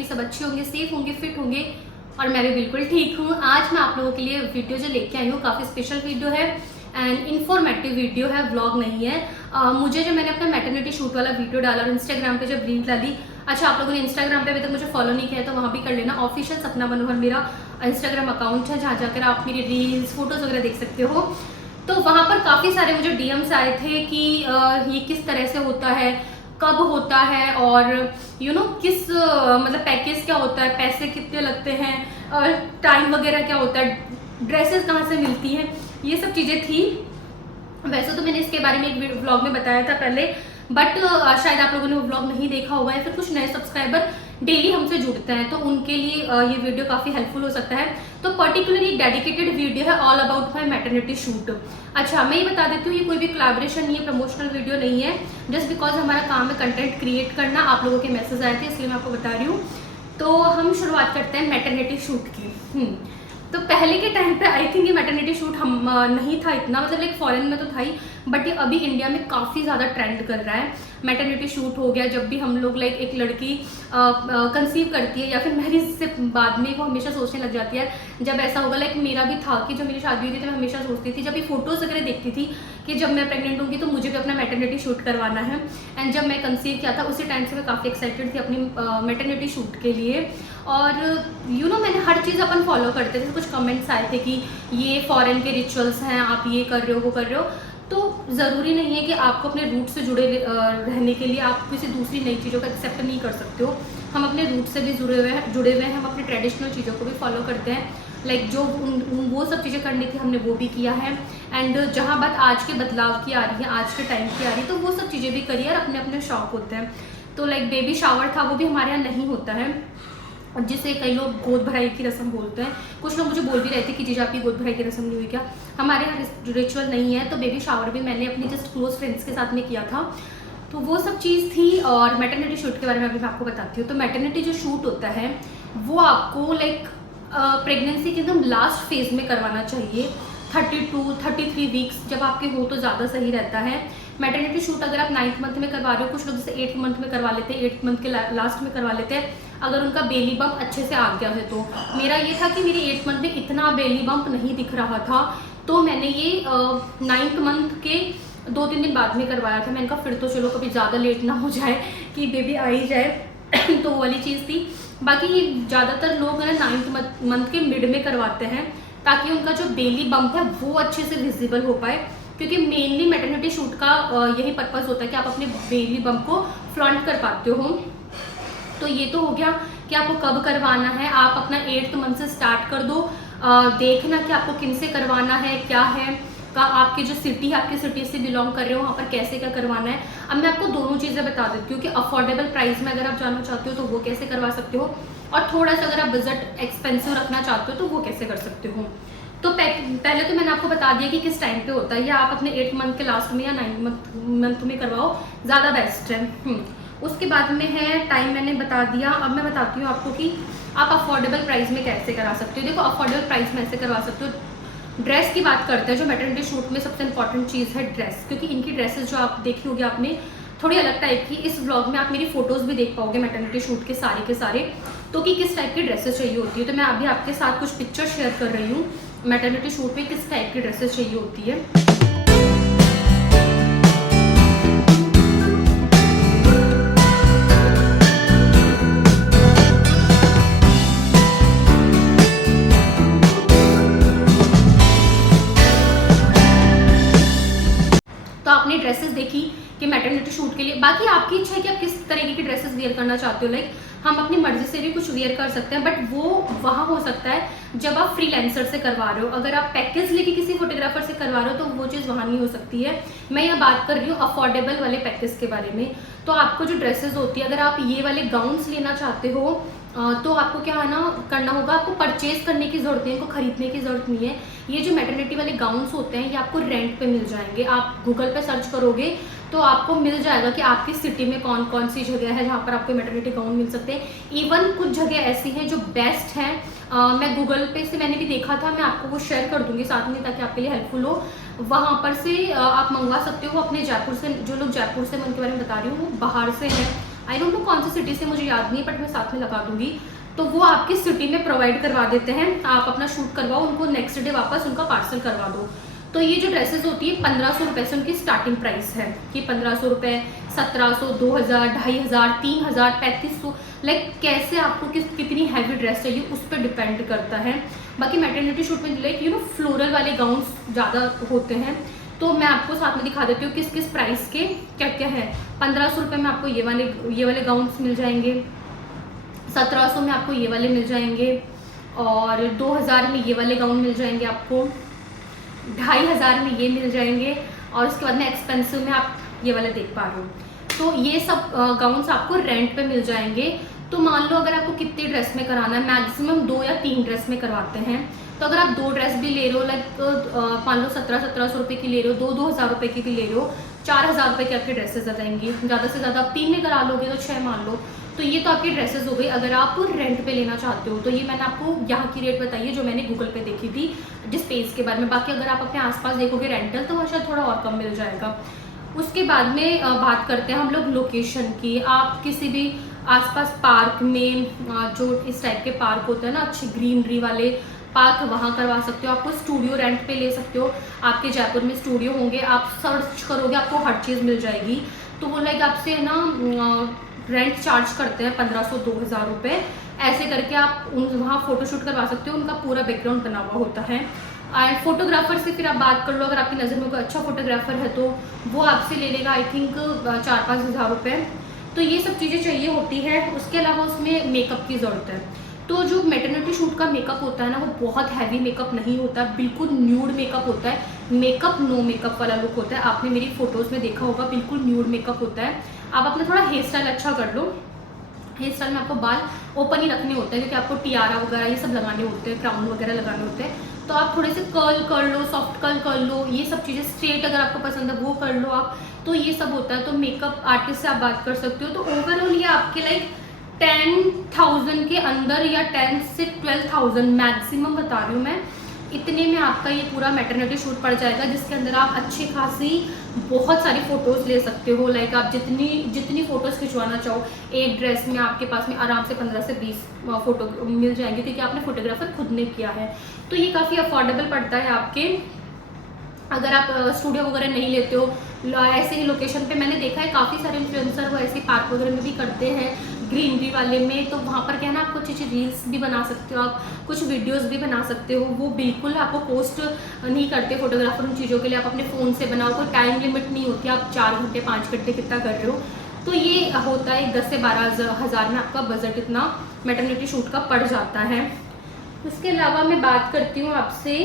Family सब अच्छे होंगे, सेफ होंगे, फिट होंगे और मैं भी बिल्कुल ठीक हूँ। आज मैं आप लोगों के लिए वीडियो जो लेके आई हूँ काफ़ी स्पेशल वीडियो है एंड इन्फॉर्मेटिव वीडियो है, व्लॉग नहीं है। मुझे जो मैंने अपना मैटरनिटी शूट वाला वीडियो डाला और इंस्टाग्राम पे जब लिंक डाली, अच्छा आप लोगों ने इंस्टाग्राम पे अभी तक मुझे फॉलो नहीं किया है तो वहाँ भी कर लेना। ऑफिशियल सपना मनोहर मेरा इंस्टाग्राम अकाउंट है जहाँ जाकर आप मेरी रील्स फोटोज़ वगैरह देख सकते हो। तो वहाँ पर काफ़ी सारे मुझे डीएम्स आए थे कि ये किस तरह से होता है, कब होता है और किस मतलब पैकेज क्या होता है, पैसे कितने लगते हैं, टाइम वगैरह क्या होता है, ड्रेसेस कहाँ से मिलती हैं, ये सब चीज़ें थी। वैसे तो मैंने इसके बारे में एक व्लॉग में बताया था पहले, बट शायद आप लोगों ने वो व्लॉग नहीं देखा होगा या फिर कुछ नए सब्सक्राइबर डेली हमसे जुड़ते हैं तो उनके लिए ये वीडियो काफ़ी हेल्पफुल हो सकता है। तो पर्टिकुलरली डेडिकेटेड वीडियो है all about my maternity shoot. अच्छा मैं ये बता देती हूँ, ये कोई भी कोलैबोरेशन नहीं है, प्रमोशनल वीडियो नहीं है, जस्ट बिकॉज हमारा काम है कंटेंट क्रिएट करना। आप लोगों के मैसेज आए थे इसलिए मैं आपको बता रही हूँ। तो हम शुरुआत करते हैं मैटरनिटी शूट की। तो पहले के टाइम पे आई थिंक ये मैटरनिटी शूट हम नहीं था इतना, मतलब लाइक फॉरेन में तो था ही, बट ये अभी इंडिया में काफ़ी ज़्यादा ट्रेंड कर रहा है। मैटरनिटी शूट हो गया, जब भी हम लोग लाइक एक लड़की कंसीव करती है या फिर मैरिज से बाद में वो हमेशा सोचने लग जाती है, जब ऐसा होगा लाइक मेरा भी था कि जब मेरी शादी हुई थी तो मैं हमेशा सोचती थी, जब ये फोटोज़ वगैरह देखती थी कि जब मैं प्रेग्नेंट होंगी तो मुझे भी अपना मैटरनिटी शूट करवाना है। एंड जब मैं कंसीव किया था उसी टाइम से मैं काफ़ी एक्साइटेड थी अपनी मैटरनिटी शूट के लिए। और मैंने हर चीज़ अपन फॉलो करते थे। कुछ कमेंट्स आए थे कि ये फॉरेन के रिचुअल्स हैं, आप ये कर रहे हो वो कर रहे हो, तो ज़रूरी नहीं है कि आपको अपने रूट से जुड़े रहने के लिए आप किसी दूसरी नई चीज़ों को एक्सेप्ट नहीं कर सकते हो। हम अपने रूट से भी जुड़े हुए हैं, हम अपनी ट्रेडिशनल चीज़ों को भी फॉलो करते हैं। लाइक जो वो सब चीज़ें करनी थी हमने वो भी किया है। एंड जहाँ बात आज के बदलाव की आ रही है, आज के टाइम की आ रही है, तो वो सब चीज़ें भी करी और अपने अपने शौक होते हैं। तो लाइक बेबी शावर था, वो भी हमारे यहाँ नहीं होता है, जिसे कई लोग गोद भराई की रस्म बोलते हैं। कुछ लोग मुझे बोल भी रहे थे कि जीजा आपकी गोद भराई की रस्म नहीं हुई क्या। हमारे यहाँ रिचुअल नहीं है। तो बेबी शावर भी मैंने अपनी जस्ट क्लोज फ्रेंड्स के साथ में किया था। तो वो सब चीज़ थी। और मैटरनिटी शूट के बारे में अभी मैं आपको बताती हूँ। तो मैटरनिटी जो शूट होता है वो आपको लाइक प्रेगनेंसी के एकदम लास्ट फेज में करवाना चाहिए। 32-33 वीक्स जब आपके हो तो ज़्यादा सही रहता है। मैटरनिटी शूट अगर आप 9th मंथ में करवा रहे हो, कुछ लोग जैसे 8th मंथ में करवा लेते हैं, 8th मंथ के लास्ट में करवा लेते हैं अगर उनका बेली बम्प अच्छे से आ गया है। तो मेरा ये था कि मेरी 8th मंथ में इतना बेली बम्प नहीं दिख रहा था, तो मैंने ये 9th मंथ के 2-3 दिन बाद में करवाया था। मैंने कहा फिर तो चलो कभी ज़्यादा लेट ना हो जाए कि बेबी आ ही जाए तो वो वाली चीज़ थी। बाकी ज़्यादातर लोग है 9th मंथ के मिड में करवाते हैं ताकि उनका जो बेली बम्प है वो अच्छे से विजिबल हो पाए, क्योंकि मेनली मैटरनिटी शूट का यही पर्पस होता है कि आप अपने बेली बम्प को फ्लॉन्ट कर पाते हो। तो ये तो हो गया कि आपको कब करवाना है। आप अपना 8th मंथ से स्टार्ट कर दो, देखना कि आपको किन से करवाना है, क्या है का आपकी जो सिटी है, आपकी सिटी से बिलोंग कर रहे हो वहाँ पर कैसे क्या करवाना है। अब मैं आपको दोनों चीज़ें बता देती हूँ कि अफोर्डेबल प्राइस में अगर आप जाना चाहते हो तो वो कैसे करवा सकते हो, और थोड़ा सा अगर आप बजट एक्सपेंसिव रखना चाहते हो तो वो कैसे कर सकते हो। तो पहले तो मैंने आपको बता दिया कि किस टाइम पे होता है, या आप अपने 8th मंथ के लास्ट में या 9th मंथ में करवाओ, ज़्यादा बेस्ट है। उसके बाद में है टाइम मैंने बता दिया। अब मैं बताती हूँ आपको कि आप अफोर्डेबल प्राइस में कैसे करा सकते हो। देखो अफोर्डेबल प्राइस में ऐसे करवा सकते हो। ड्रेस की बात करते हैं, जो मैटरनिटी शूट में सबसे इंपॉर्टेंट चीज़ है ड्रेस, क्योंकि इनकी ड्रेसेस जो आप देखी होगी आपने थोड़ी अलग टाइप की। इस व्लॉग में आप मेरी फोटोज़ भी देख पाओगे मैटरनिटी शूट के सारे, तो कि किस टाइप की ड्रेसेस चाहिए होती है। तो मैं अभी आपके साथ कुछ पिक्चर शेयर कर रही हूँ मैटरनिटी शूट में किस टाइप की ड्रेसेस चाहिए होती है। तो आपने ड्रेसेस देखी कि मैटरनिटी शूट के लिए, बाकी आपकी इच्छा है कि आप किस तरीके की ड्रेसेस वेयर करना चाहते हो। लाइक हम अपनी मर्जी से भी कुछ वेयर कर सकते हैं, बट वो वहाँ हो सकता है जब आप फ्रीलांसर से करवा रहे हो। अगर आप पैकेज लेके किसी फोटोग्राफर से करवा रहे हो तो वो चीज़ वहाँ नहीं हो सकती है। मैं यहाँ बात कर रही हूँ अफोर्डेबल वाले पैकेज के बारे में। तो आपको जो ड्रेसेस होती है, अगर आप ये वाले गाउन्स लेना चाहते हो तो आपको क्या है ना करना होगा, आपको परचेज करने की ज़रूरत है, इनको खरीदने की ज़रूरत नहीं है। ये जो मैटरनिटी वाले गाउन्स होते हैं ये आपको रेंट पे मिल जाएंगे। आप गूगल पे सर्च करोगे तो आपको मिल जाएगा कि आपकी सिटी में कौन कौन सी जगह है जहाँ पर आपको मैटरनिटी गाउन मिल सकते हैं। इवन कुछ जगह ऐसी हैं जो बेस्ट हैं। मैं गूगल पे से मैंने भी देखा था, मैं आपको वो शेयर कर दूँगी साथ में ताकि आपके लिए हेल्पफुल हो। वहाँ पर से आप मंगवा सकते हो अपने जयपुर से। जो लोग जयपुर से मैं उनके बारे में बता रही हूँ, वो बाहर से हैं आई डोंट नो कौन सी सिटी से, मुझे याद नहीं, बट मैं साथ में लगा दूंगी। तो वो आपकी सिटी में प्रोवाइड करवा देते हैं, आप अपना शूट करवाओ, उनको नेक्स्ट डे वापस उनका पार्सल करवा दो। तो ये जो ड्रेसेस होती है 1500 रुपये से उनकी स्टार्टिंग प्राइस है कि 1500 रुपये, 1700, 2000, 2500, 3000, 3500, लाइक कैसे आपको कितनी हैवी ड्रेस चाहिए उस पर डिपेंड करता है। बाकी मैटरनिटी शूट में लाइक यू नो फ्लोरल वाले गाउन्स ज़्यादा होते हैं, तो मैं आपको साथ में दिखा देती हूँ किस किस प्राइस के क्या क्या है। 1500 रुपये में आपको ये वाले गाउन्स मिल जाएंगे, 1700 में आपको ये वाले मिल जाएंगे, और 2000 में ये वाले गाउन मिल जाएंगे आपको, 2500 में ये मिल जाएंगे, और उसके बाद में एक्सपेंसिव में आप ये वाले देख पा रहे हो। तो ये सब गाउन्स आपको रेंट पे मिल जाएंगे। तो मान लो अगर आपको कितनी ड्रेस में कराना है, मैक्सिमम 2 या 3 ड्रेस में करवाते हैं। तो अगर आप 2 ड्रेस भी ले रहे हो, लाइक मान लो 1700 रुपये की ले रहे हो, 2-2000 रुपये की भी ले रहे हो, 4000 रुपये की आपकी ड्रेसेस आ जाएंगी। ज़्यादा से ज़्यादा आप 3 में करा लोगे तो 6 मान लो। तो ये तो आपकी ड्रेसेस हो गई अगर आप रेंट पे लेना चाहते हो। तो ये मैंने आपको यहाँ की रेट बताई है जो मैंने गूगल पे देखी थी जिस पेज के बारे में। बाकी अगर आप अपने आसपास देखोगे रेंटल तो वहाँ शायद थोड़ा और कम मिल जाएगा। उसके बाद में बात करते हैं हम लोग लोकेशन की। आप किसी भी आसपास पार्क में, जो इस टाइप के पार्क होते हैं ना अच्छे ग्रीनरी वाले पार्क, वहाँ करवा सकते हो। आपको स्टूडियो रेंट पे ले सकते हो, आपके जयपुर में स्टूडियो होंगे, आप सर्च करोगे आपको हर चीज़ मिल जाएगी। तो वो लाइक आपसे ना रेंट चार्ज करते हैं 1500-2000 रुपये, ऐसे करके आप वहाँ फ़ोटोशूट करवा सकते हो। उनका पूरा बैकग्राउंड बना हुआ होता है। एंड फोटोग्राफर से फिर आप बात कर लो, अगर आपकी नज़र में कोई अच्छा फोटोग्राफर है तो वो आपसे ले लेगा आई थिंक 4-5 हज़ार रुपये। तो ये सब चीज़ें चाहिए होती है। उसके अलावा उसमें मेकअप की ज़रूरत है। तो जो मैटरनिटी शूट का मेकअप होता है ना, वो बहुत हैवी मेकअप नहीं होता, बिल्कुल न्यूड मेकअप होता है। मेकअप नो मेकअप वाला लुक होता है। आपने मेरी फोटोज़ में देखा होगा, बिल्कुल न्यूड मेकअप होता है। आप अपना थोड़ा हेयर स्टाइल अच्छा कर लो। हेयर स्टाइल में आपको बाल ओपन ही रखने होते हैं क्योंकि आपको टियारा वगैरह ये सब लगाने होते हैं, क्राउन वगैरह लगाने होते हैं। तो आप थोड़े से कर्ल कर लो, सॉफ्ट कर्ल कर लो, ये सब चीज़ें। स्ट्रेट अगर आपको पसंद है वो कर लो आप। तो ये सब होता है। तो मेकअप आर्टिस्ट से आप बात कर सकते हो। तो ओवरऑल ये आपके लाइक 10,000 के अंदर या 10 से 12,000 मैक्सिमम बता रही हूँ मैं, इतने में आपका ये पूरा मैटरनिटी शूट पड़ जाएगा, जिसके अंदर आप अच्छी खासी बहुत सारी फ़ोटोज़ ले सकते हो। लाइक आप जितनी फ़ोटोज़ खिंचवाना चाहो, एक ड्रेस में आपके पास में आराम से 15 से 20 फ़ोटो मिल जाएंगे क्योंकि आपने फोटोग्राफर खुद ने किया है। तो ये काफ़ी अफोर्डेबल पड़ता है आपके, अगर आप स्टूडियो वगैरह नहीं लेते हो। ऐसे ही लोकेशन पे मैंने देखा है काफ़ी सारे इन्फ्लुएंसर वो ऐसे पार्क वगैरह में भी करते हैं, ग्रीनरी वाले में। तो वहाँ पर क्या है ना, आपको अच्छी अच्छी रील्स भी बना सकते हो, आप कुछ वीडियोस भी बना सकते हो। वो बिल्कुल आपको पोस्ट नहीं करते फोटोग्राफर उन चीज़ों के लिए, आप अपने फ़ोन से बनाओ, कोई टाइम लिमिट नहीं होती, आप 4 घंटे 5 घंटे कितना कर रहे हो। तो ये होता है 10 से 12 हज़ार में आपका बजट इतना मैटरनिटी शूट का पड़ जाता है। उसके अलावा मैं बात करती हूँ आपसे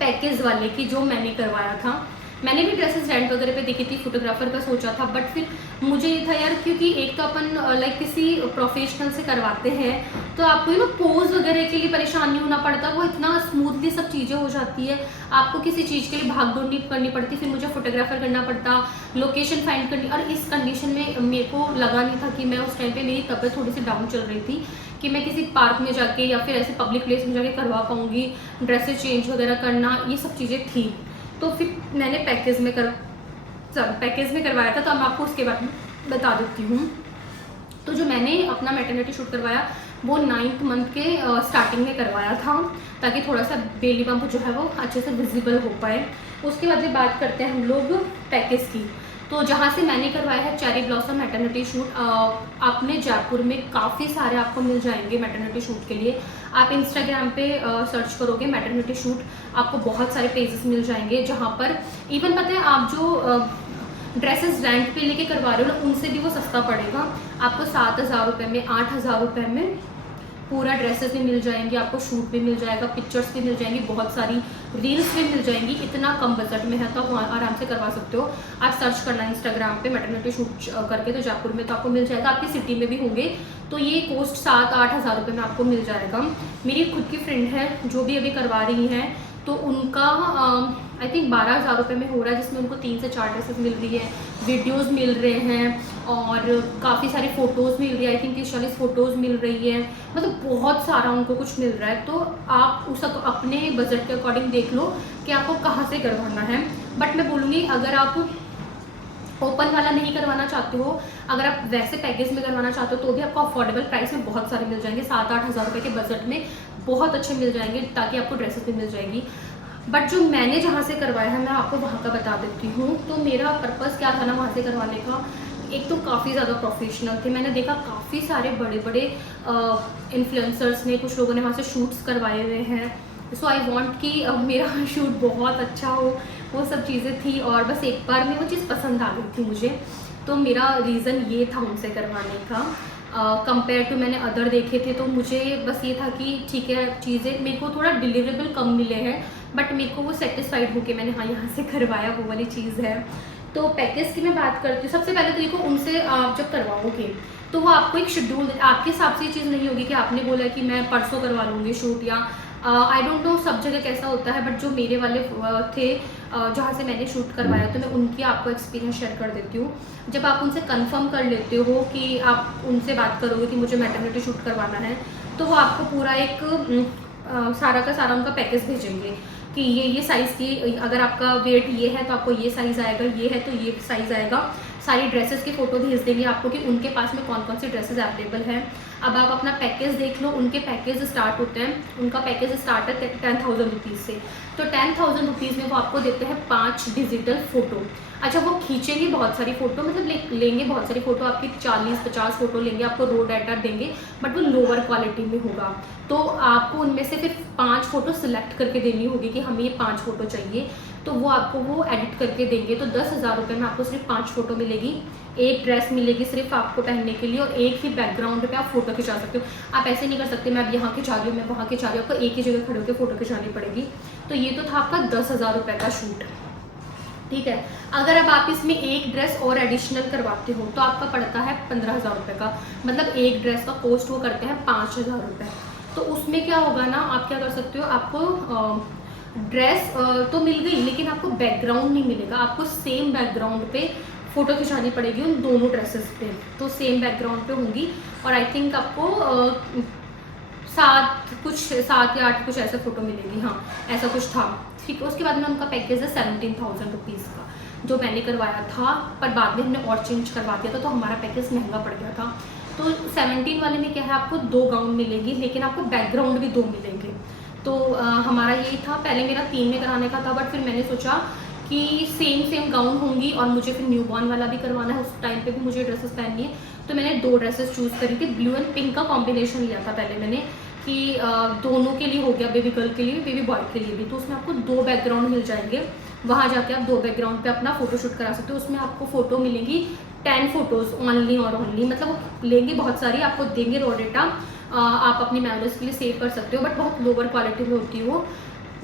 पैकेज वाले की, जो मैंने करवाया था। मैंने भी ड्रेसेस रेंट वगैरह पे देखी थी, फोटोग्राफर का सोचा था, बट फिर मुझे ये था यार, क्योंकि एक तो अपन लाइक किसी प्रोफेशनल से करवाते हैं तो आपको ना पोज वगैरह के लिए परेशान नहीं होना पड़ता, वो इतना स्मूथली सब चीज़ें हो जाती है। आपको किसी चीज़ के लिए भागदौड़ नहीं करनी पड़ती, फिर मुझे फोटोग्राफर करना पड़ता, लोकेशन फाइंड करनी। और इस कंडीशन में मेरे को लगा नहीं था कि मैं उस टाइम पर मेरी तबीयत थोड़ी सी डाउन चल रही थी कि मैं किसी पार्क में जाके या फिर ऐसे पब्लिक प्लेस में जाके करवा पाऊँगी, ड्रेसेस चेंज वगैरह करना, ये सब चीज़ें थी। तो फिर मैंने पैकेज में करवाया था। तो अब मैं आपको उसके बारे में बता देती हूँ। तो जो मैंने अपना मैटरनिटी शूट करवाया वो 9th मंथ के स्टार्टिंग में करवाया था, ताकि थोड़ा सा बेली बम्प जो है वो अच्छे से विजिबल हो पाए। उसके बाद ये बात करते हैं हम लोग पैकेज की। तो जहाँ से मैंने करवाया है चेरी ब्लॉसम मैटरनिटी शूट, अपने जयपुर में काफ़ी सारे आपको मिल जाएंगे मैटरनिटी शूट के लिए। आप इंस्टाग्राम पे सर्च करोगे मैटरनिटी शूट, आपको बहुत सारे पेजेस मिल जाएंगे जहाँ पर इवन पता है आप जो ड्रेसेस रेंट पे लेके करवा रहे हो ना, उनसे भी वो सस्ता पड़ेगा आपको। 7,000 रुपये में, 8,000 रुपये में पूरा ड्रेसेस भी मिल जाएंगी, आपको शूट भी मिल जाएगा, पिक्चर्स भी मिल जाएंगी, बहुत सारी रील्स भी मिल जाएंगी। इतना कम बजट में है तो आप आराम से करवा सकते हो। आप सर्च करना इंस्टाग्राम पे मैटरनिटी शूट करके, तो जयपुर में तो आपको मिल जाएगा, आपकी सिटी में भी होंगे। तो ये कॉस्ट 7-8 हज़ार रुपये में आपको मिल जाएगा। मेरी खुद की फ्रेंड है जो भी अभी करवा रही हैं, तो उनका आई थिंक 12,000 रुपये में हो रहा है, जिसमें उनको 3 से 4 ड्रेसेस मिल रही है, वीडियोस मिल रहे हैं और काफ़ी सारी फ़ोटोज़ मिल रही है। आई थिंक 30-40 फ़ोटोज़ मिल रही है, मतलब बहुत सारा उनको कुछ मिल रहा है। तो आप उस अपने बजट के अकॉर्डिंग देख लो कि आपको कहाँ से करवाना है। बट मैं बोलूँगी अगर आप ओपन वाला नहीं करवाना चाहते हो, अगर आप वैसे पैकेज में करवाना चाहते हो तो भी आपको अफोर्डेबल प्राइस में बहुत सारे मिल जाएंगे, 7-8 हज़ार रुपये के बजट में बहुत अच्छे मिल जाएंगे, ताकि आपको ड्रेसेस भी मिल जाएगी। बट जो मैंने जहाँ से करवाया है मैं आपको वहाँ का बता देती हूँ। तो मेरा पर्पज़ क्या था ना वहाँ से करवाने का, एक तो काफ़ी ज़्यादा प्रोफेशनल थे, मैंने देखा काफ़ी सारे बड़े बड़े इन्फ्लुएंसर्स ने, कुछ लोगों ने वहाँ से शूट्स करवाए हुए हैं। सो आई वॉन्ट कि मेरा शूट बहुत अच्छा हो, वो सब चीज़ें थी, और बस एक बार में वो चीज़ पसंद आ गई थी मुझे, तो मेरा रीज़न ये था उनसे करवाने का। कंपेयर टू मैंने अदर देखे थे, तो मुझे बस ये था कि ठीक है, चीज़ें मेरे को थोड़ा डिलीवरेबल कम मिले हैं, बट मेरे को वो सेटिस्फाइड होके मैंने हाँ यहाँ से करवाया, वो वाली चीज़ है। तो पैकेज की मैं बात करती हूँ। सबसे पहले तो देखो, उनसे आप जब करवाओगे तो वो आपको एक शेड्यूल, आपके हिसाब से ये चीज़ नहीं होगी कि आपने बोला कि मैं परसों करवा लूँगी शूट, या आई डोंट नो सब जगह कैसा होता है, बट जो मेरे वाले थे जहाँ से मैंने शूट करवाया, तो मैं उनकी आपको एक्सपीरियंस शेयर कर देती हूँ। जब आप उनसे कंफर्म कर लेते हो कि आप उनसे बात करोगे कि मुझे मैटरनिटी शूट करवाना है, तो वो आपको पूरा एक सारा का सारा उनका पैकेज भेजेंगे कि ये साइज़ की, अगर आपका वेट ये है तो आपको ये साइज़ आएगा, ये है तो ये साइज़ आएगा। सारी ड्रेसेस की फ़ोटो भेज देंगे आपको कि उनके पास में कौन कौन सी ड्रेसेस अवेलेबल हैं। अब आप अपना पैकेज देख लो, उनके पैकेज स्टार्ट होते हैं, उनका पैकेज स्टार्ट है 10,000 रुपीज़ से। तो 10,000 रुपीज़ में वो आपको देते हैं 5 डिजिटल फ़ोटो। अच्छा, वो खींचेंगे बहुत सारी फ़ोटो, मतलब लेंगे बहुत सारी फ़ोटो, आपकी 40-50 फ़ोटो लेंगे, आपको रो डाटा देंगे, बट वो लोअर क्वालिटी में होगा। तो आपको उनमें से फिर 5 फ़ोटो सिलेक्ट करके देनी होगी कि हमें ये 5 फ़ोटो चाहिए, तो वो आपको वो एडिट करके देंगे। तो 10,000 रुपये में आपको सिर्फ 5 फ़ोटो मिलेगी, एक ड्रेस मिलेगी सिर्फ आपको पहनने के लिए, और एक ही बैकग्राउंड पे आप फ़ोटो खिंचा सकते हो। आप ऐसे नहीं कर सकते मैं अब यहाँ खिंचा रही हूँ, मैं वहाँ खिंचा रही हूँ, आपको एक ही जगह खड़े होकर फ़ोटो खिंचानी पड़ेगी। तो ये तो था आपका 10,000 रुपये का शूट, ठीक है। अगर अब आप इसमें एक ड्रेस और एडिशनल करवाते हो तो आपका पड़ता है 15,000 रुपये का, मतलब एक ड्रेस का कॉस्ट वो करते हैं 5,000 रुपये। तो उसमें क्या होगा ना, आप क्या कर सकते हो, आपको ड्रेस तो मिल गई, लेकिन आपको बैकग्राउंड नहीं मिलेगा, आपको सेम बैकग्राउंड पे फ़ोटो खिंचानी पड़ेगी उन दोनों ड्रेसेस पे, तो सेम बैकग्राउंड पे होंगी। और आई थिंक आपको 7 या 8 कुछ ऐसे फ़ोटो मिलेगी, हाँ ऐसा कुछ था, ठीक है। उसके बाद में उनका पैकेज है 17,000 रुपीज़ का, जो मैंने करवाया था, पर बाद में हमने और चेंज करवा दिया था, तो हमारा पैकेज महंगा पड़ गया था। तो 17 वाले में क्या है, आपको 2 गाउन मिलेगी, लेकिन आपको बैकग्राउंड भी 2 मिलेंगे। तो हमारा यही था, पहले मेरा 3 में कराने का था, बट फिर मैंने सोचा कि सेम गाउन होंगी, और मुझे फिर न्यू बॉर्न वाला भी करवाना है, उस टाइम पे भी मुझे ड्रेसेस पहननी है, तो मैंने 2 ड्रेसेस चूज़ करी थी। ब्लू एंड पिंक का कॉम्बिनेशन लिया था पहले मैंने, कि दोनों के लिए हो गया, बेबी गर्ल के लिए भी, बेबी बॉय के लिए भी। तो उसमें आपको 2 बैकग्राउंड मिल जाएंगे, वहाँ जाके आप 2 बैकग्राउंड पे अपना फ़ोटोशूट करा सकते हो। उसमें आपको फ़ोटो मिलेंगी 10 फ़ोटोज़ ओनली और ओनली, मतलब वो लेंगे बहुत सारी, आपको देंगे रॉ डेटा, आप अपनी मेमोरीज के लिए सेव कर सकते हो, बट बहुत लोअर क्वालिटी में होती है वो।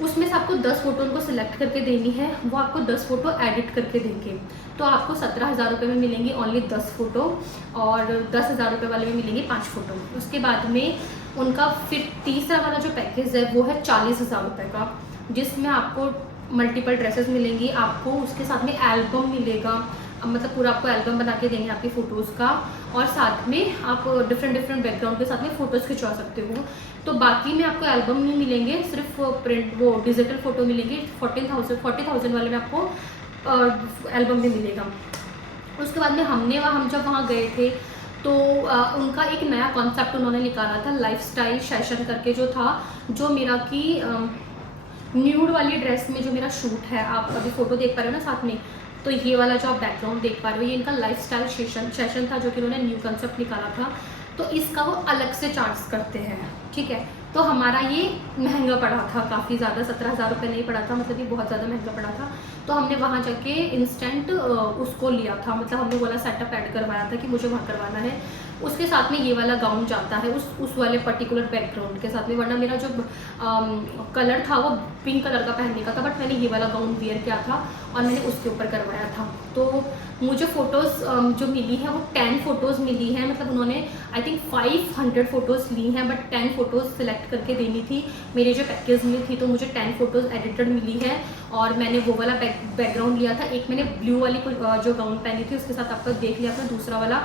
उसमें से आपको 10 फ़ोटो उनको सिलेक्ट करके देनी है, वो आपको 10 फ़ोटो एडिट करके देंगे। तो आपको 17,000 रुपये में मिलेंगी ओनली 10 फ़ोटो, और 10,000 रुपये वाले में मिलेंगे 5 फ़ोटो। उसके बाद में उनका फिर तीसरा वाला जो पैकेज है वो है 40,000 रुपये का, जिसमें आपको मल्टीपल ड्रेसेस मिलेंगी, आपको उसके साथ में एल्बम मिलेगा, मतलब पूरा आपको एल्बम बना के देंगे आपकी फ़ोटोज़ का, और साथ में आप डिफरेंट बैकग्राउंड के साथ में फ़ोटोज़ खिंचवा सकते हो। तो बाकी में आपको एल्बम नहीं मिलेंगे, सिर्फ प्रिंट वो डिजिटल फ़ोटो मिलेंगी। 40,000 वाले में आपको एल्बम भी मिलेगा। उसके बाद में हम जब वहाँ गए थे, तो उनका एक नया कॉन्सेप्ट उन्होंने निकाला था, लाइफस्टाइल सेशन करके जो था, जो मेरा कि न्यूड वाली ड्रेस में जो मेरा शूट है, आप अभी फ़ोटो देख पा रहे हो ना साथ में, तो ये वाला जो आप बैकग्राउंड देख पा रहे हो, ये इनका लाइफस्टाइल सेशन था, जो कि उन्होंने न्यू कंसेप्ट निकाला था। तो इसका वो अलग से चार्ज करते हैं, ठीक है। तो हमारा ये महंगा पड़ा था काफ़ी ज़्यादा, 17,000 रुपये नहीं पड़ा था, मतलब ये बहुत ज़्यादा महंगा पड़ा था। तो हमने वहाँ जाके इंस्टेंट उसको लिया था, मतलब हमने वाला सेटअप ऐड करवाया था कि मुझे वहाँ करवाना है। उसके साथ में ये वाला गाउन जाता है उस वाले पर्टिकुलर बैकग्राउंड के साथ में, वरना मेरा जो कलर था वो पिंक कलर का पहनने का था, बट मैंने ये वाला गाउन वेयर किया था और मैंने उसके ऊपर करवाया था। तो मुझे फ़ोटोज़ जो मिली है वो 10 फ़ोटोज़ मिली हैं, मतलब उन्होंने आई थिंक 500 फ़ोटोज़ ली हैं, बट 10 फ़ोटोज़ सिलेक्ट करके देनी थी मेरे जो पैकेज में थी। तो मुझे 10 फ़ोटोज़ एडिटेड मिली है, और मैंने वो वाला बैकग्राउंड लिया था। एक मैंने ब्लू वाली जो गाउन पहनी थी उसके साथ आपका देख लिया था, दूसरा वाला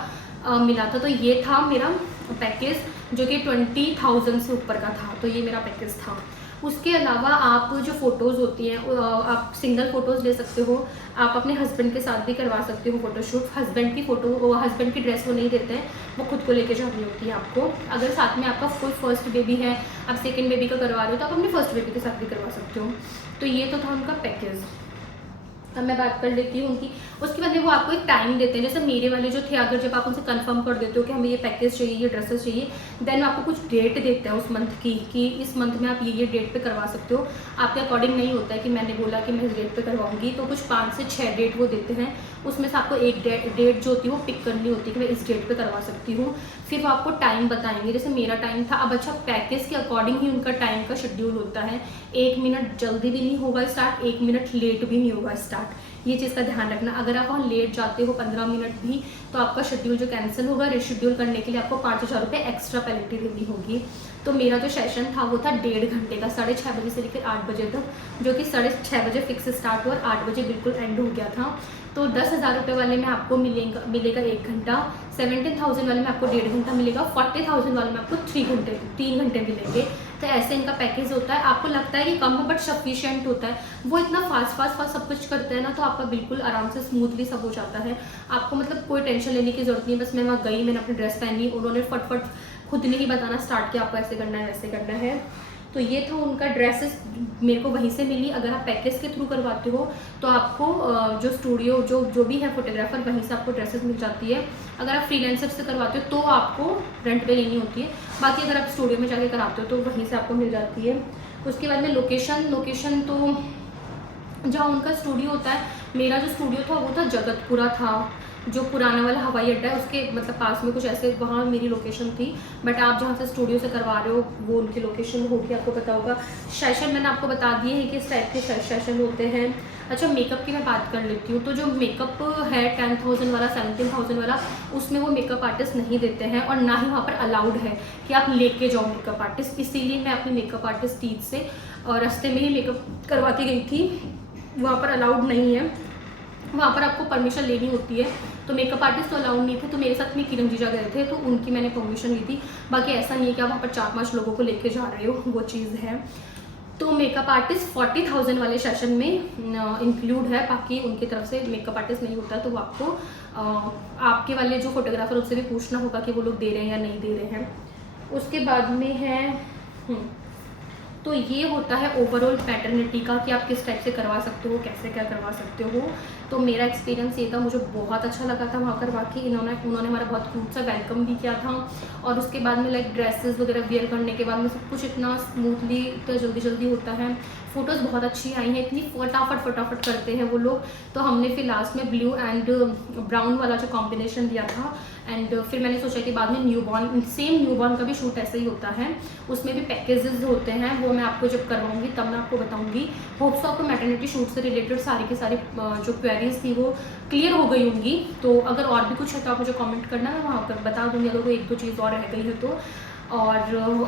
मिला था। तो ये था मेरा पैकेज, जो कि 20,000 से ऊपर का था। तो ये मेरा पैकेज था। उसके अलावा आप जो फ़ोटोज़ होती हैं आप सिंगल फ़ोटोज़ ले सकते हो, आप अपने हस्बैंड के साथ भी करवा सकते हो फ़ोटोशूट। हस्बैंड की फ़ोटो, हस्बैंड की ड्रेस वो नहीं देते हैं, वो खुद को लेके जानी होती है आपको। अगर साथ में आपका कोई फर्स्ट बेबी है, आप सेकेंड बेबी का करवा रहे हो, तो आप अपने फर्स्ट बेबी के साथ भी करवा सकते हो। तो ये तो था उनका पैकेज। अब मैं बात कर लेती हूँ उनकी। उसके बाद में वो आपको एक टाइम देते हैं, जैसे मेरे वाले जो थे, अगर जब आप उनसे कंफर्म कर देते हो कि हमें ये पैकेज चाहिए, ये ड्रेसेस चाहिए, देन आपको कुछ डेट देते हैं उस मंथ की कि इस मंथ में आप ये डेट पे करवा सकते हो। आपके अकॉर्डिंग नहीं होता है कि मैंने बोला कि मैं इस डेट पे करवाऊंगी, तो कुछ 5 से 6 डेट वो देते हैं। उसमें से आपको एक डेट जो होती है वो पिक करनी होती है कि मैं इस डेट पे करवा सकती हूँ। फिर वो आपको टाइम बताएंगे, जैसे मेरा टाइम था। अब अच्छा, पैकेज के अकॉर्डिंग ही उनका टाइम का शेड्यूल होता है। 1 मिनट जल्दी भी नहीं होगा स्टार्ट, 1 मिनट लेट भी नहीं होगा स्टार्ट। ये चीज़ का ध्यान रखना। अगर आप वहाँ लेट जाते हो 15 मिनट भी, तो आपका शेड्यूल जो कैंसिल होगा, रिशेड्यूल करने के लिए आपको 5,000 रुपये एक्स्ट्रा पेनल्टी देनी होगी। तो मेरा जो सेशन था वो था 1.5 घंटे का, 6:30 बजे से लेकर 8 बजे तक, जो कि 6:30 बजे फिक्स स्टार्ट हुआ और 8 बजे बिल्कुल एंड हो गया था। तो 10,000 रुपये वाले में आपको मिलेगा 1 घंटा, 17,000 वाले में आपको 1.5 घंटा मिलेगा, 40,000 वाले में आपको 3 घंटे मिलेंगे। तो ऐसे इनका पैकेज होता है। आपको लगता है कि कम हो, बट सफिशिएंट होता है। वो इतना फास्ट सब कुछ करते हैं ना, तो आपका बिल्कुल आराम से स्मूथली सब हो जाता है। आपको मतलब कोई टेंशन लेने की जरूरत नहीं है। बस मैं वहाँ गई, मैंने अपनी ड्रेस पहनी, उन्होंने फटफट खुद ने ही बताना स्टार्ट किया, आपको ऐसे करना है, वैसे करना है। तो ये था उनका। ड्रेसेस मेरे को वहीं से मिली। अगर आप पैकेज के थ्रू करवाते हो तो आपको जो स्टूडियो जो भी है फोटोग्राफर, वहीं से आपको ड्रेसेस मिल जाती है। अगर आप फ्रीलांसर से करवाते हो तो आपको रेंट पे लेनी होती है। बाकी अगर आप स्टूडियो में जाके कराते हो तो वहीं से आपको मिल जाती है। उसके बाद में लोकेशन तो जहाँ उनका स्टूडियो होता है, मेरा जो स्टूडियो था वो था जगतपुरा था, जो पुराना वाला हवाई अड्डा है उसके मतलब पास में कुछ ऐसे वहाँ मेरी लोकेशन थी। बट आप जहाँ से स्टूडियो से करवा रहे हो वो उनकी लोकेशन होगी, आपको पता होगा। सेशन मैंने आपको बता दिए हैं कि इस टाइप के सेशन होते हैं। अच्छा, मेकअप की मैं बात कर लेती हूँ। तो जो मेकअप है 10,000 वाला, 17,000 वाला, उसमें वो मेकअप आर्टिस्ट नहीं देते हैं और ना ही वहाँ पर अलाउड है कि आप लेके जाओ मेकअप आर्टिस्ट। इसीलिए मैं अपनी मेकअप आर्टिस्ट तीज से और रास्ते में ही मेकअप करवा के गई थी। वहाँ पर अलाउड नहीं है, वहाँ पर आपको परमिशन लेनी होती है। तो मेकअप आर्टिस्ट तो अलाउड नहीं थे, तो मेरे साथ में किरण जीजा गए थे, तो उनकी मैंने परमिशन ली थी। बाकी ऐसा नहीं है कि आप वहाँ पर 4-5 लोगों को लेके जा रहे हो, वो चीज़ है। तो मेकअप आर्टिस्ट 40,000 वाले सेशन में इंक्लूड है। बाकी उनकी तरफ से मेकअप आर्टिस्ट नहीं होता, तो वो आपको आपके वाले जो फोटोग्राफर उससे भी पूछना होगा कि वो लोग दे रहे हैं या नहीं दे रहे हैं। उसके बाद में है तो ये होता है ओवरऑल पैटर्निटी का कि आप किस टाइप से करवा सकते हो, कैसे क्या करवा सकते हो। तो मेरा एक्सपीरियंस ये था, मुझे बहुत अच्छा लगा था वहाँ करवा के। उन्होंने हमारा बहुत क्यूट सा वेलकम भी किया था। और उसके बाद में लाइक ड्रेसेस वगैरह वेयर करने के बाद में सब कुछ इतना स्मूथली, इतना जल्दी होता है। फ़ोटोज़ बहुत अच्छी आई हैं, इतनी फटाफट करते हैं वो लोग। तो हमने फिर लास्ट में ब्लू एंड ब्राउन वाला जो कॉम्बिनेशन दिया था। एंड फिर मैंने सोचा कि बाद में न्यूबॉर्न का भी शूट ऐसे ही होता है, उसमें भी पैकेजेस होते हैं। वो मैं आपको जब करवाऊंगी तब मैं आपको बताऊंगी। होप्स आपको मैटरनिटी शूट से रिलेटेड सारी की सारी जो क्वेरीज थी वो क्लियर हो गई होंगी। तो अगर और भी कुछ है तो आप मुझे कमेंट करना, मैं वहाँ पर बता दूँगी अगर कोई 1-2 चीज़ और रह गई है तो। और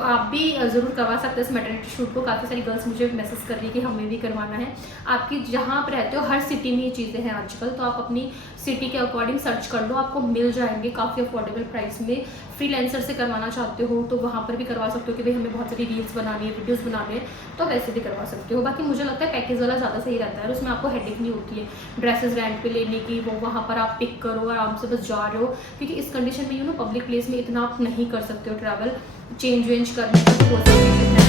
आप भी ज़रूर करवा सकते हैं इस मैटरनिटी शूट को। काफ़ी सारी गर्ल्स मुझे मैसेज कर रही है कि हमें भी करवाना है। आपकी जहाँ आप रहते हो हर सिटी में ये चीज़ें हैं आजकल, तो आप अपनी सिटी के अकॉर्डिंग सर्च कर लो, आपको मिल जाएंगे काफ़ी अफोर्डेबल प्राइस में। फ्रीलांसर से करवाना चाहते हो तो वहाँ पर भी करवा सकते हो कि भाई हमें बहुत सारी रील्स बनानी है, वीडियोज़ बनाने हैं, तो वैसे भी करवा सकते हो। बाकी मुझे लगता है पैकेज वाला ज़्यादा सही रहता है, उसमें आपको हेडेक नहीं होती है ड्रेसेस रेंट पे लेने की। वो वहाँ पर आप पिक करो, आराम से बस जा रहे हो, क्योंकि इस कंडीशन में पब्लिक प्लेस में इतना आप नहीं कर सकते हो ट्रैवल, चेंज वेंज करने की तो हो सकती है।